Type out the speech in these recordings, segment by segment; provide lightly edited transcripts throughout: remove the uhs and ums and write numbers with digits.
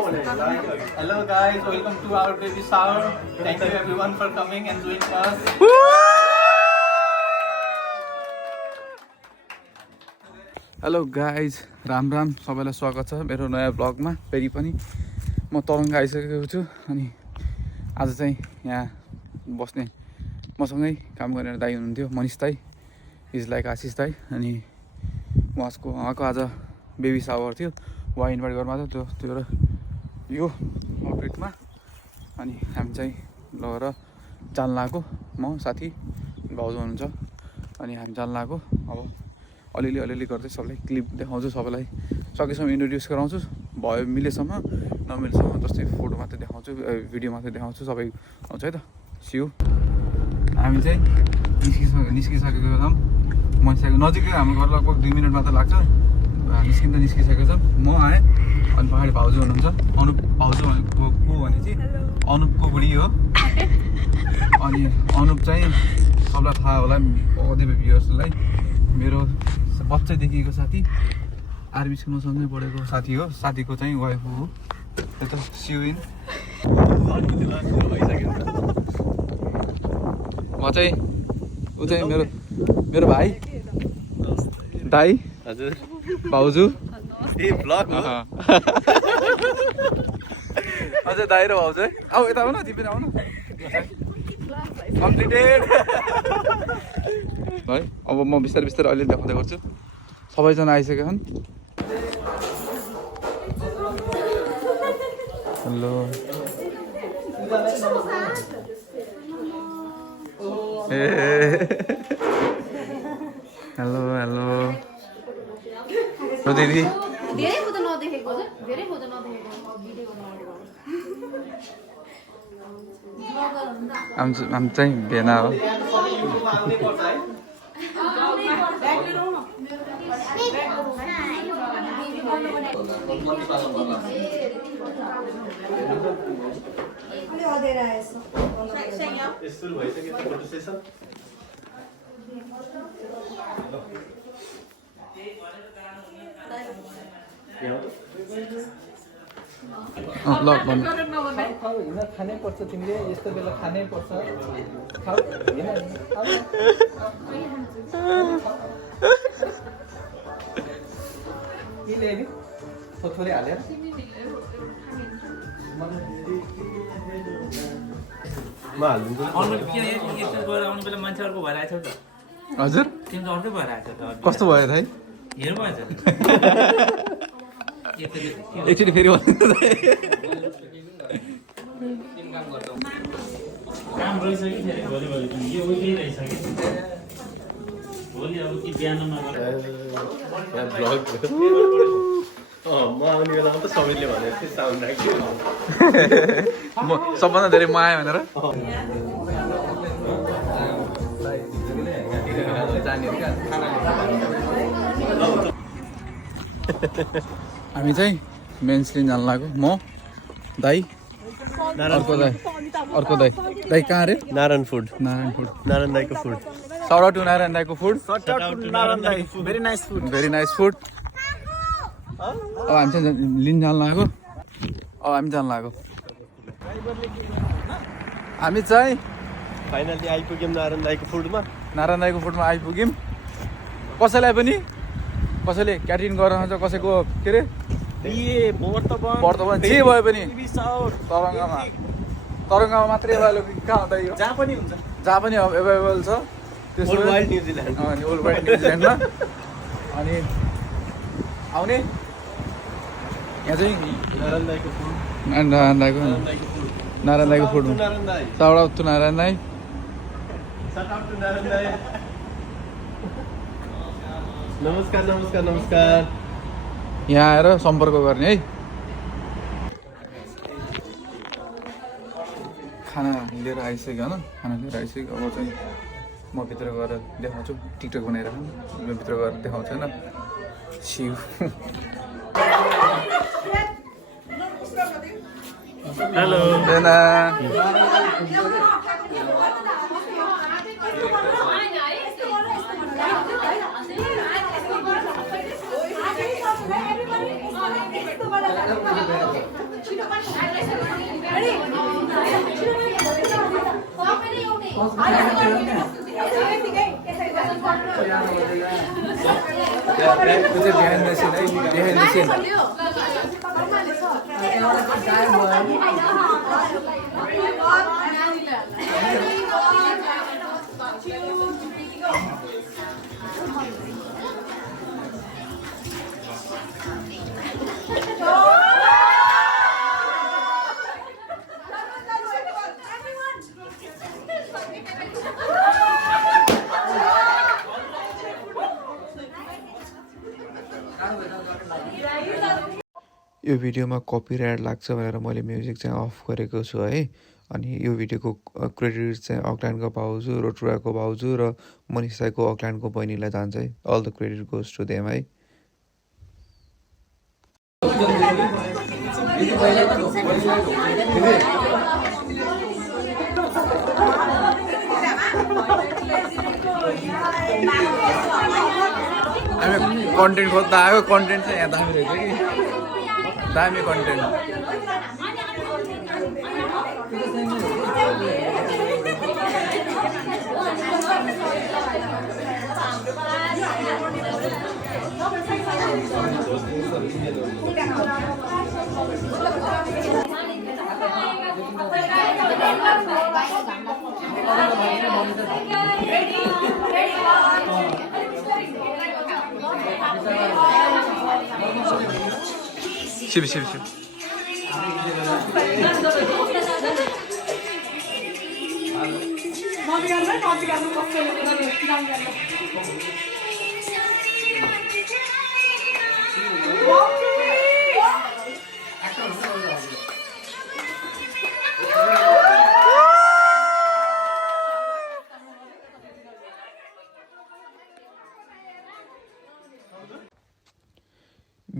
Hello guys, welcome to our baby shower. Thank you everyone for coming and joining us. Hello guys Ram Ram सबैलाई स्वागत छ मेरो नयाँ ब्लगमा फेरि पनि म तरङ्ग आइसकेको छु अनि आज चाहिँ यहाँ बस्ने मसँगै काम गर्ने दाइ हुनुहुन्थ्यो मनिष दाइ इज लाइक आशिष दाइ अनि उहाँको आज बेबी सावर थियो उहाँ इन्भाइट गर्नुभएको थियो त्यो यो अपडेटमा अनि हामी चाहिँ लगेर जान लाग्यो म साथी भाउजू हुनुहुन्छ अनि हामी जान लाग्यो अब अलिअलि गर्दै सबैलाई क्लिप देखाउँछु सबैलाई सकेसम्म इन्ट्रोड्युस गराउँछु भयो मिलेसम्म नमिलेसम्म जस्तै फोटो मात्रै देखाउँछु भिडियो मात्रै देखाउँछु सबै आउँछ है त सिउ हामी चाहिँ निस्किसकेको छौँ मनिसको नजिकै हाम्रो घर लगभग 2 मिनट मात्र लाग्छ निस्किसकेको छ म आएँ अनि पछाडि भाउजू हुनुहुन्छ अनुप भाउजू को भने चाहिँ अनुपको बुढी हो अनि अनुप चाहिँ सबलाई थाहा होला कतिपय भ्युअर्सलाई मेरो बच्चैदेखिको साथी आर्मी स्कुलसँगै पढेको साथी हो साथीको चाहिँ वाइफ हो त्यो त सिउइन म चाहिँ ऊ चाहिँ मेरो भाइ दाइ हजुर भाउजू ए ब्लग हो अझै दाइ र भाउजू है आऊ यता आउन तिमी पनि आउन कम्प्लिटेड है अब म बिस्तारै अलिअलि देखाउँदै गर्छु सबैजना आइसकेका छन् हेलो ए हेलो हेलो दिदी धेरै फोटो नदेखेको भिडियो हामी चाहिँ भेना हो ल खानै पर्छ तिमीले यस्तो बेला खानै पर्छ खाऊ के ल्यायो थोरै हालेर म हालिदिन्छु मान्छे अर्को भएर आएको छ त हजुर तिमी त अर्कै भएर आएको छ कस्तो भयो त है हेर्नु भएछ एकचोटि फेरि काम रहिसक्यो फेरि भोलि पनि यो उही रहेछ कि भोलि अब कि बिहानमा म आउने बेलामा त सबैले भनेको थियो साउन्ड राख्यो म सबभन्दा धेरै म आएँ भनेर हामी चाहिँ मेन्स लिन जान लाग्यो म दाइ अर्को दाइ कहाँ अरे नारायण फुड नारायण दाईको food shout out to Narayan दाइको फुड भेरी नाइस फुड अब हामी चाहिँ लिन जान लाग्यो हामी चाहिँ फाइनली आइपुग्यौँ नारायण दाईको फुडमा आइपुग्यौँ कसैले क्याटरिङ गर्न चाहन्छ कसैको के अरे वर्तमान जे भए पनि तरङ्गमा मात्रै एभाइलेबल कहाँ हुँदा यो जहाँ पनि एभाइलेबल छ त्यसो अनि ओल्ड वाइल्ड न्युजिल्यान्डमा अनि आउने यहाँ चाहिँ नारायण दाईको food shout out to Narayan दाई नमस्कार यहाँ आएर सम्पर्क गर्ने है खाना लिएर आइसक्यो होइन अब चाहिँ म भित्र गएर देखाउँछु टिकटक बनाएर भित्र गएर देखाउँछु होइन सिउ हेलो बेना behind the scene, behind the scene. यो भिडियोमा कपिराइट लाग्छ भनेर मैले म्युजिक चाहिँ अफ गरेको छु है। अनि यो भिडियोको क्रेडिट चाहिँ अकल्यान्डको भाउजू रोटुराको भाउजू र मनिषाको अकल्यान्डको बहिनीलाई जान्छ है। All the credit goes to them है। हामी कन्टेन्ट खोज्दा आयो कन्टेन्ट चाहिँ यहाँ दामी रहेछ कि दामी कन्टेन्ट शिव शिव शिव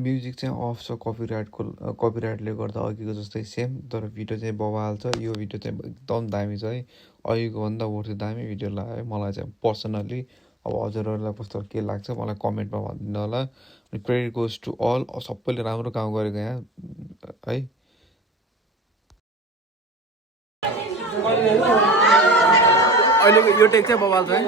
म्युजिक चाहिँ अफ छ कपिराइटले गर्दा अघिको जस्तै सेम, तर भिडियो चाहिँ बवाल छ। यो भिडियो चाहिँ एकदम दामी छ है, अघिको भन्दा बढी दामी भिडियो लाग्यो मलाई चाहिँ पर्सनल्ली। अब हजुरहरूलाई कस्तो के लाग्छ मलाई कमेन्टमा भनिदिनु होला। अनि क्रेडिट गोज टु अल, सबैले राम्रो काम गरेको यहाँ है। अहिलेको यो टेक चाहिँ बवाल छ है।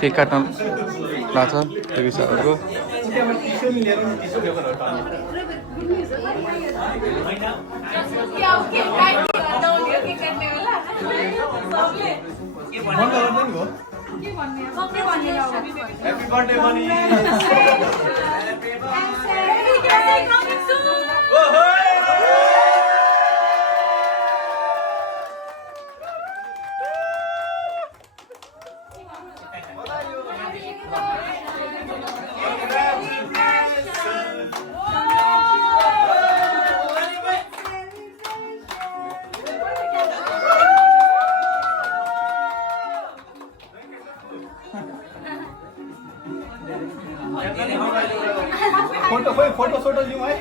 केक काट्न लाग्छ देवीसाहरूको। फोटो सोटो लिउँ है।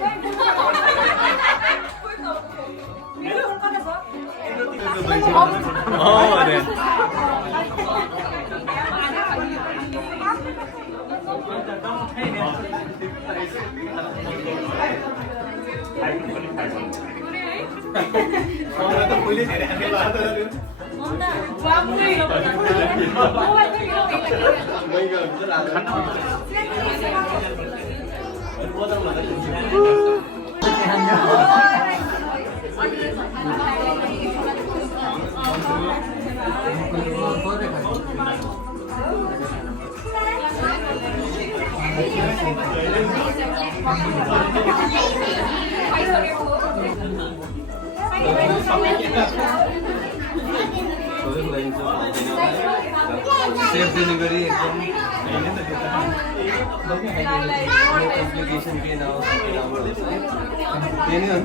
सेफ दिने गरी एकदम कम्प्लिकेसन केही नहोस् राम्रो हुन्छ त्यही नै हो।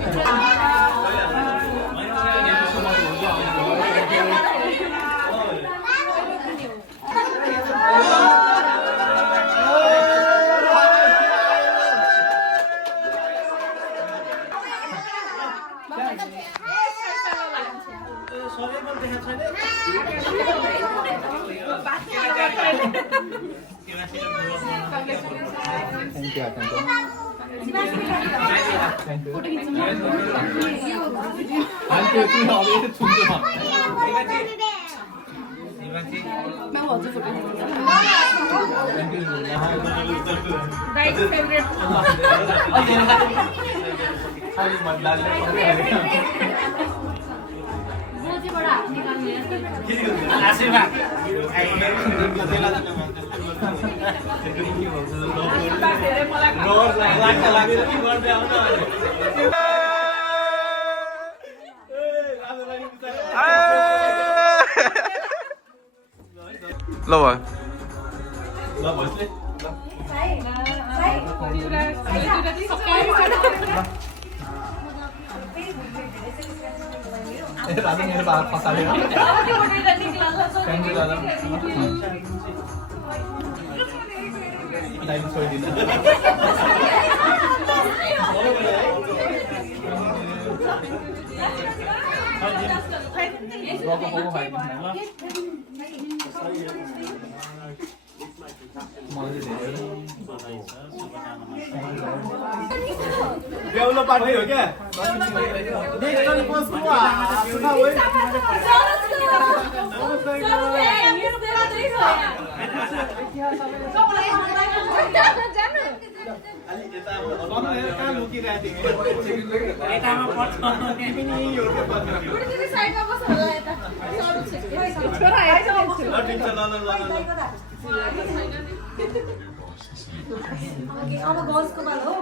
Yeah, thank you. बोझीबाट हात निकाल्ने ल भयो राजा मेरो बाबा फसाल्यो थ्याङ्क यू दादा टाइम छोडिदिनु रको पोको खाइदिनु ल मलाई चाहिँ धेरै बेहुलो पार्टी हो क्या अब गजको बाल हो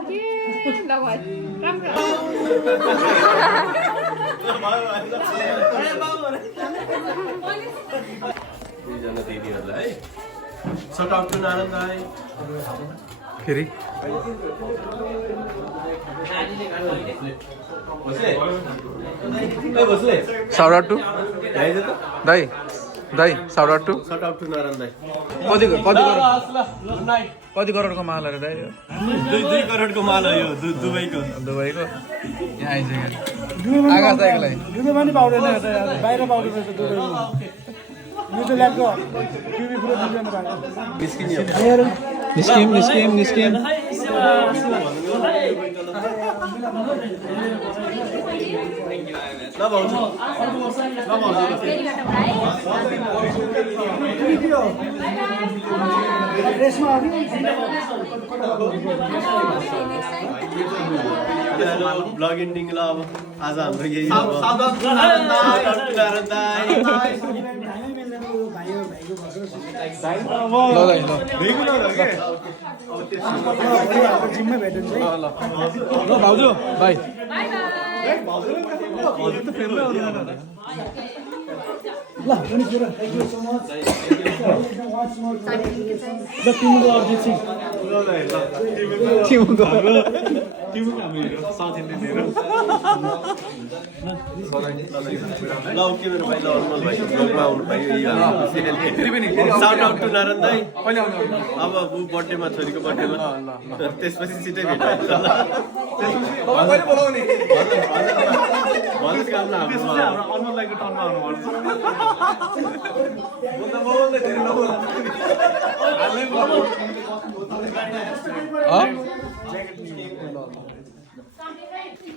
दुईजना दिदीहरूलाई है सट आउट टु नारायण दाई फेरि बसले साउट आउट टु आइज त दाइ दाइ shout out to shout out to Narayan दाई कति करोडको माल अरे दाइ यो? 2 करोडको माल हो यो दुबईको दुबईको यहाँ आइसक्यो आकाश दाइको लागि दुबई पनि पाउँदैन बाहिर पाउँदैन न्युजिल्यान्डको क्युबी पुरो दिँदैन निस्किम ल भाउजू रेसमा ब्लग एन्डिङ ल अब आज हाम्रो यही नारायण दाई ल दाइ ल रेगुलर हो के जिममै भेटिन्छ है ल भाउजू बाई ल पनि पुरा थ्याङ्क यू सो मच ल तिम्रो अर्जित सिंह ल ओके मेरो भाइ ल अनमोल भाइ ब्लगमा आउनु पायो साउट आउट टु नारायण दाई कहिले आउनु अब ऊ बर्थडेमा छोरीको बर्थडेमा त्यसपछि छिटै भेट हुन्छ ल कहिले बोलाउने भन्नुहोस् काम न हाम्रो अनमोल दाइको टर्नमा आउनुपर्छ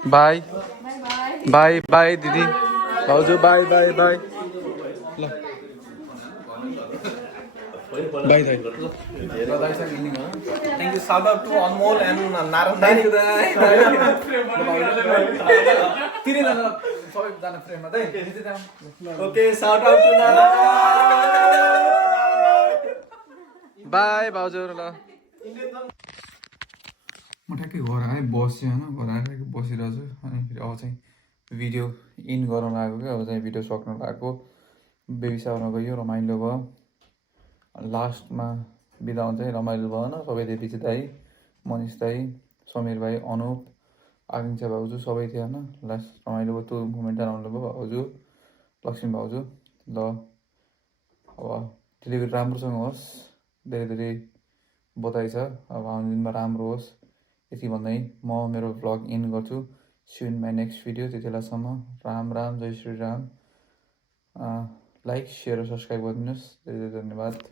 बाई बाई बाई दिदी भाउजू बाई बाई बाई ल बाई दाइ thank you shout out to Anmol and Narayan दाई तिनैजना सबैजना फ्रेममा दाइ okay shout out to Narayan bye भाउजू ल म ठ्याक्कै घर आएँ बसेँ होइन घर आएर बसिरहेको छु अनि फेरि अब चाहिँ भिडियो इन गराउन आएको क्या अब चाहिँ भिडियो सक्नु लागेको बेबी सावरमा गयो रमाइलो भयो लास्टमा बिदा हुन्छ है रमाइलो भएन सबै थियो पछि दाई मनिष दाई समीर भाइ अनुप आकाङ्क्षा भाउजू सबै थियो होइन लास्ट रमाइलो भयो त्यो मोमेन्ट रमाइलो भयो भाउजू लक्ष्मी भाउजू ल अब डेलिभरी राम्रोसँग होस् धेरै धेरै बधाई छ अब आउने दिनमा राम्रो होस् यति भन्दै म मेरो भ्लग इन गर्छु see in my next video त्यति बेलासम्म राम राम जय श्री राम लाइक सेयर र सब्सक्राइब गरिदिनुहोस् धेरै धेरै धन्यवाद